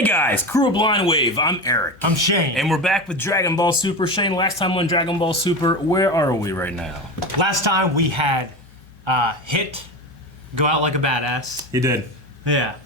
Hey guys, Kuro Blind Wave, I'm Eric. I'm Shane. And we're back with Dragon Ball Super. Shane, last time on Dragon Ball Super, where are we right now? Last time we had Hit go out like a badass. He did. Yeah.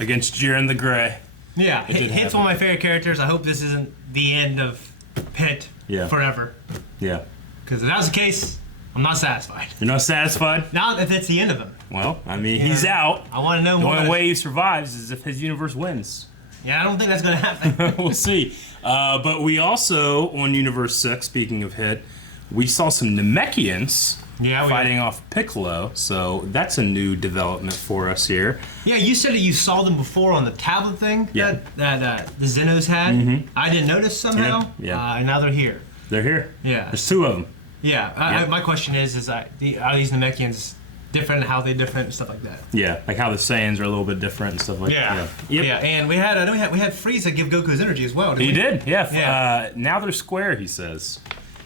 Against Jiren the Gray. Yeah, Hit's one of my favorite characters. I hope this isn't the end of Hit forever. Yeah. Because if that was the case, I'm not satisfied. You're not satisfied? Not if it's the end of him. Well, I mean, he's out. I want to know The more. only way he survives is if his universe wins. Yeah, I don't think that's going to happen. We'll see. But we also, on Universe 6, speaking of Hit, we saw some Namekians fighting off Piccolo, so that's a new development for us here. Yeah, you said that you saw them before on the tablet thing that the Zenos had. I didn't notice somehow, and now they're here. They're here. Yeah. There's two of them. Yeah, my question is are these Namekians different, how they're different, and stuff like that? Yeah, like how the Saiyans are a little bit different and stuff like that. Yeah, and we had Frieza give Goku his energy as well. He did, yeah. Now they're square, he says.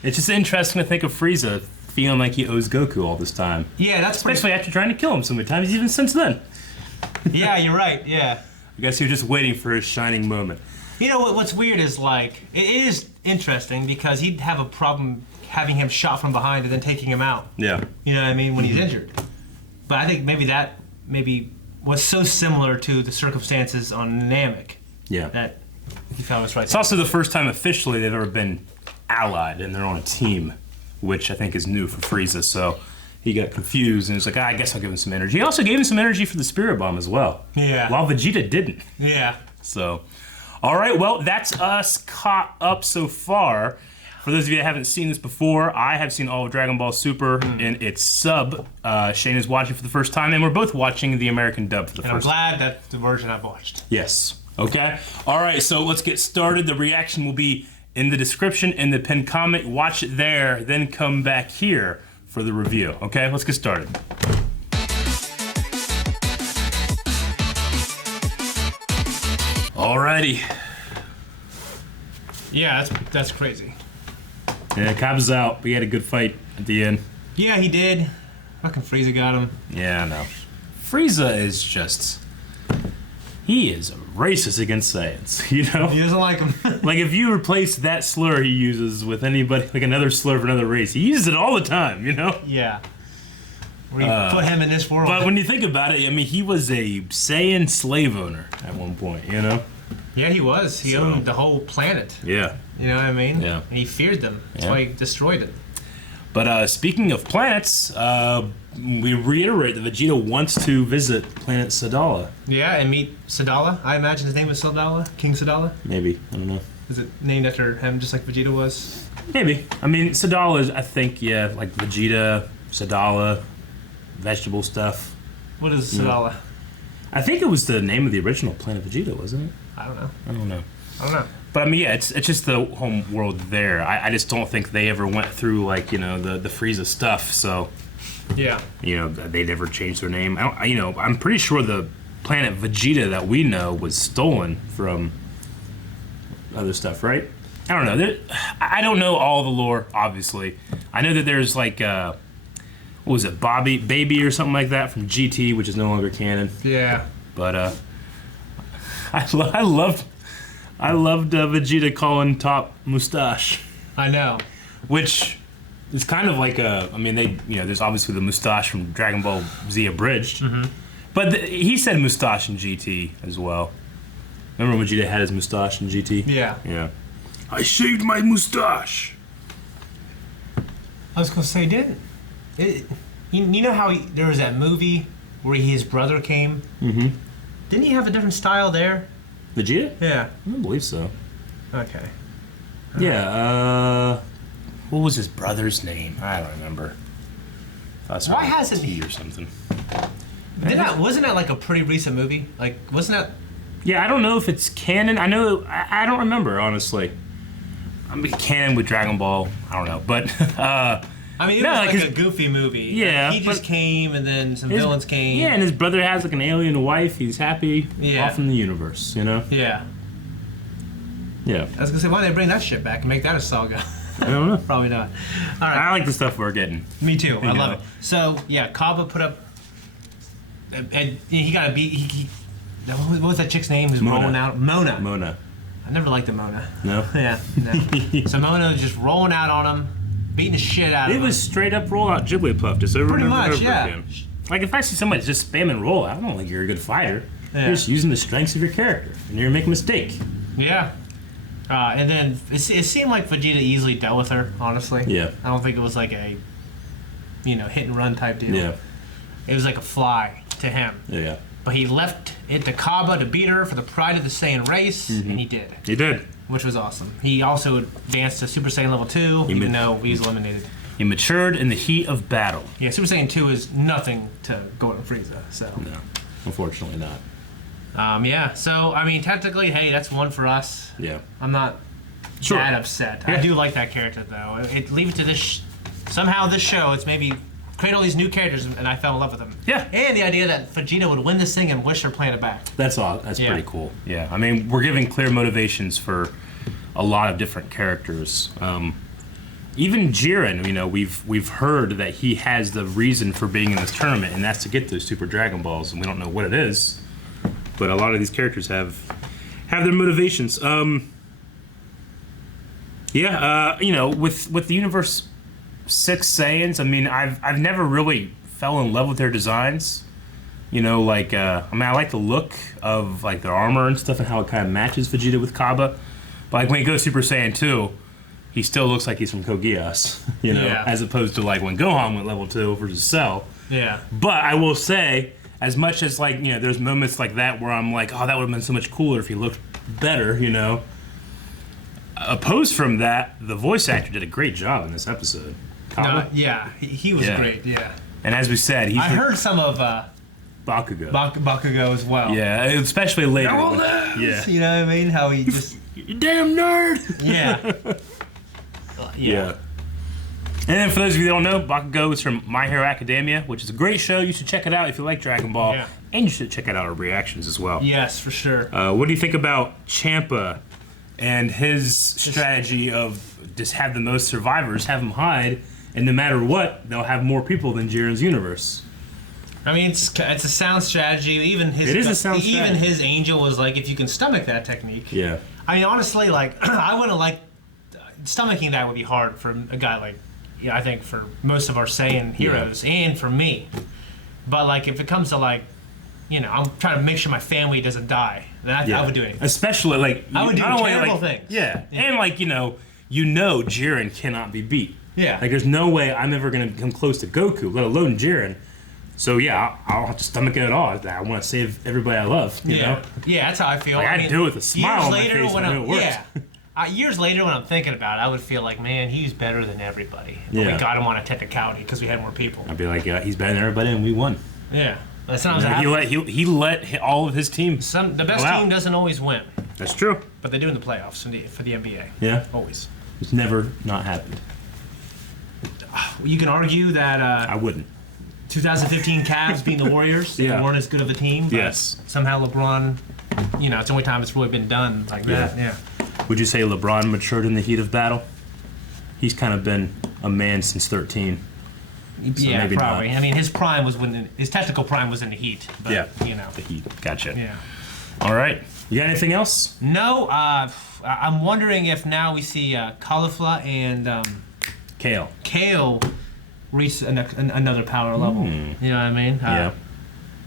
It's just interesting to think of Frieza feeling like he owes Goku all this time. Yeah, that's especially after trying to kill him so many times, even since then. Yeah, you're right. Yeah. I guess he was just waiting for his shining moment. You know what's weird is like it is interesting because he'd have a problem having him shot from behind and then taking him out. Yeah. You know what I mean, when he's injured. But I think maybe was so similar to the circumstances on Namek. Yeah. That he found us right. It's also the first time officially they've ever been allied and they're on a team, which I think is new for Frieza. So he got confused and was like, I guess I'll give him some energy. He also gave him some energy for the Spirit Bomb as well. Yeah. While Vegeta didn't. Yeah. So, all right, well, that's us caught up so far. For those of you that haven't seen this before, I have seen all of Dragon Ball Super in its sub. Shane is watching for the first time, and we're both watching the American dub for the first time. I'm glad that's the version I've watched. Yes. Okay. All right, so let's get started. The reaction will be in the description, in the pinned comment. Watch it there, then come back here for the review. Okay, let's get started. Alrighty. Yeah, that's crazy. Yeah, Cab's out. We had a good fight at the end. Yeah, he did. Fucking Frieza got him. Yeah, I know. Frieza is just... He is racist against Saiyans, you know? He doesn't like him. Like, if you replace that slur he uses with anybody, like another slur for another race, he uses it all the time, you know? Yeah. Where you put him in this world. But when you think about it, I mean, he was a Saiyan slave owner at one point, you know? Yeah, he was. He owned the whole planet. Yeah. You know what I mean? Yeah. And he feared them. That's why he destroyed it. But speaking of planets, we reiterate that Vegeta wants to visit planet Sadala. Yeah, and meet Sadala. I imagine his name was Sadala, King Sadala. Maybe, I don't know. Is it named after him, just like Vegeta was? Maybe. I mean, Sadala is, I think, yeah, like Vegeta, Sadala, vegetable stuff. What is Sadala? I think it was the name of the original planet Vegeta, wasn't it? I don't know. I don't know. But I mean, yeah, it's just the home world there. I just don't think they ever went through, like, you know, the Frieza stuff, so... Yeah. You know, they never changed their name. I'm pretty sure the planet Vegeta that we know was stolen from other stuff, right? I don't know. I don't know all the lore, obviously. I know that there's, like, what was it, Baby or something like that from GT, which is no longer canon. Yeah. But, I loved Vegeta calling Top Mustache. I know. Which is kind of like there's obviously the mustache from Dragon Ball Z Abridged. But he said mustache in GT as well. Remember when Vegeta had his mustache in GT? Yeah. Yeah. I shaved my mustache. I was going to say, you know how there was that movie where his brother came? Didn't he have a different style there? Vegeta? Yeah. I don't believe so. Okay. Yeah, what was his brother's name? I don't remember. Why hasn't he or something? Wasn't that like a pretty recent movie? Like, wasn't that? Yeah, I don't know if it's canon. I don't remember, honestly. I mean, canon with Dragon Ball, I don't know, but I mean, it was like a goofy movie. Yeah, like, he just came, and then some villains came. Yeah, and his brother has like an alien wife. He's happy. Yeah. Off in the universe, you know. Yeah. Yeah. I was gonna say, why don't they bring that shit back and make that a saga? I don't know. Probably not. All right. I like the stuff we're getting. Me too. I love it. So yeah, Kaba put up, and he got beat. what was that chick's name? Who's Mona. rolling out? Mona. Mona. I never liked the Mona. No? Yeah, no. So Mona was just rolling out on him, beating the shit out of him. It was straight up rollout Jigglypuff, just over Pretty and over, much, and over yeah. again. Like, if I see somebody just spamming rollout, I don't think you're a good fighter. Yeah. You're just using the strengths of your character, and you're gonna make a mistake. Yeah. And then it seemed like Vegeta easily dealt with her, honestly. Yeah. I don't think it was like a, hit and run type deal. Yeah. It was like a fly to him. Yeah. But he left it to Kaba to beat her for the pride of the Saiyan race, and he did. He did. Which was awesome. He also advanced to Super Saiyan level 2, even though he was eliminated. He matured in the heat of battle. Yeah, Super Saiyan 2 is nothing to Gordon Frieza, so. No, unfortunately not. Yeah, so, I mean, technically, hey, that's one for us. Yeah. I'm not Sure. that upset. Yeah. I do like that character, though. Leave it to this, somehow this show, it's maybe create all these new characters, and I fell in love with them. Yeah. And the idea that Vegeta would win this thing and wish her planet back. That's all. That's pretty cool. Yeah. I mean, we're giving clear motivations for a lot of different characters. Even Jiren, we've heard that he has the reason for being in this tournament, and that's to get those Super Dragon Balls, and we don't know what it is. But a lot of these characters have their motivations. With the Universe 6 Saiyans, I mean, I've never really fell in love with their designs. I like the look of like their armor and stuff and how it kind of matches Vegeta with Kaba. But like when he goes Super Saiyan 2, he still looks like he's from Code Geass, as opposed to like when Gohan went level 2 versus Cell. Yeah. But I will say, as much as like, there's moments like that where I'm like, oh, that would have been so much cooler if he looked better, Opposed from that, the voice actor did a great job in this episode. Kaba? Yeah, he was great, yeah. And as we said, I heard some of Bakugo. Bakugo as well. Yeah, especially later. Yeah. You know what I mean? How he just... You damn nerd! Yeah. Yeah. And then for those of you that don't know, Bakugo is from My Hero Academia, which is a great show. You should check it out if you like Dragon Ball. Yeah. And you should check out our reactions as well. Yes, for sure. What do you think about Champa and his strategy of just have the most survivors, have them hide, and no matter what, they'll have more people than Jiren's universe? I mean, it's a sound strategy. Even his his angel was like, if you can stomach that technique. Yeah. I mean, honestly, like I wouldn't have liked stomaching that would be hard for a guy like, I think for most of our Saiyan heroes and for me. But like, if it comes to like, I'm trying to make sure my family doesn't die, then I would do anything. Especially like I would do terrible things. Yeah. And like Jiren cannot be beat. Yeah. Like there's no way I'm ever gonna come close to Goku, let alone Jiren. So yeah, I'll have to stomach it all. I want to save everybody I love. You know? Yeah, that's how I feel. Like, I do it with a smile on my face when it works. Years later, when I'm thinking about it, I would feel like, man, he's better than everybody. But we got him on a technicality because we had more people. I'd be like, yeah, he's better than everybody, and we won. Yeah, that's not he let all of his team. The best team doesn't always win. That's true. But they do in the playoffs for the NBA. Yeah, always. It's never not happened. You can argue that. I wouldn't. 2015 Cavs beating the Warriors. They weren't as good of a team. But yes. Somehow LeBron, it's the only time it's really been done like that. Yeah. Would you say LeBron matured in the heat of battle? He's kind of been a man since 13. So yeah, probably. Not. I mean, his prime was his technical prime was in the Heat. But, the Heat. Gotcha. Yeah. All right. You got anything else? No. I'm wondering if now we see Caulifla and Kale reach another power level. You know what I mean? Yeah.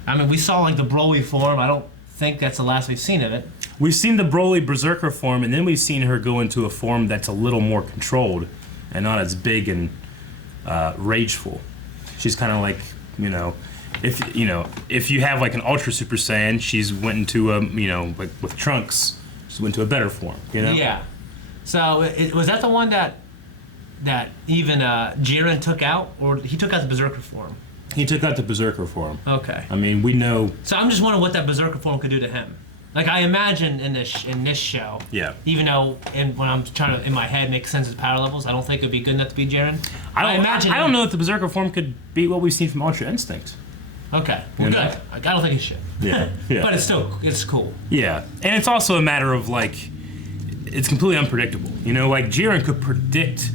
I mean, we saw like the Broly form. I don't think that's the last we've seen of it. We've seen the Broly Berserker form, and then we've seen her go into a form that's a little more controlled and not as big and rageful. She's kind of like, if you have like an Ultra Super Saiyan, she's went into like with Trunks, she went to a better form. Yeah. So was that the one that even Jiren took out, or he took out the Berserker form? He took out the Berserker form. Okay. I mean, we know. So I'm just wondering what that Berserker form could do to him. Like I imagine in this show. Yeah. Even though when I'm trying to in my head make sense of power levels, I don't think it'd be good enough to be Jiren. I don't know if the Berserker form could beat what we've seen from Ultra Instinct. Okay. Well, good. I don't think it should. Yeah. But it's cool. Yeah, and it's also a matter of like, it's completely unpredictable. Like Jiren could predict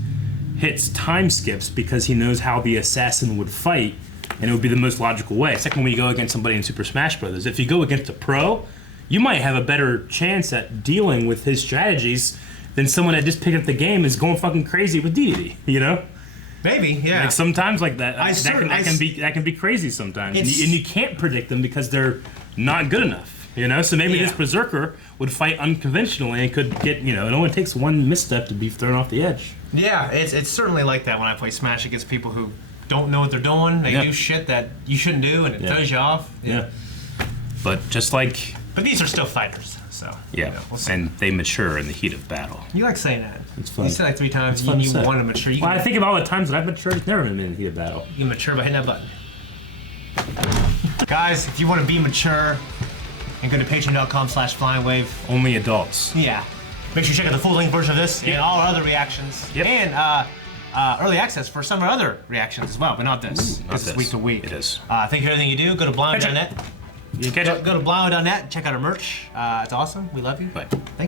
Hit's time skips because he knows how the assassin would fight, and it would be the most logical way. It's like when we go against somebody in Super Smash Brothers. If you go against a pro, you might have a better chance at dealing with his strategies than someone that just picked up the game is going fucking crazy with deity. You know? Maybe, yeah. Like sometimes like that, that can be crazy sometimes, and you can't predict them because they're not good enough. You know, so maybe this berserker would fight unconventionally and could get, you know, it only takes one misstep to be thrown off the edge. Yeah, it's certainly like that when I play Smash against people who don't know what they're doing. They do shit that you shouldn't do, and it throws you off. Yeah. But just like. But these are still fighters, so. Yeah, you know, we'll see. and they mature in the heat of battle. You like saying that. It's fun. You said like 3 times, It's fun you to say. want to mature. Well, I think of all the times that I've matured, it's never been in the heat of battle. You mature by hitting that button. Guys, if you want to be mature, and go to patreon.com/flyingwave. Only adults. Yeah. Make sure you check out the full-length version of this and all our other reactions. Yep. And early access for some of our other reactions as well, but not this. This is week to week. It is. Thank you for everything you do. Go to blind.net. You catch it. Go to blind.net. Check out our merch. It's awesome. We love you. Bye. Thank you.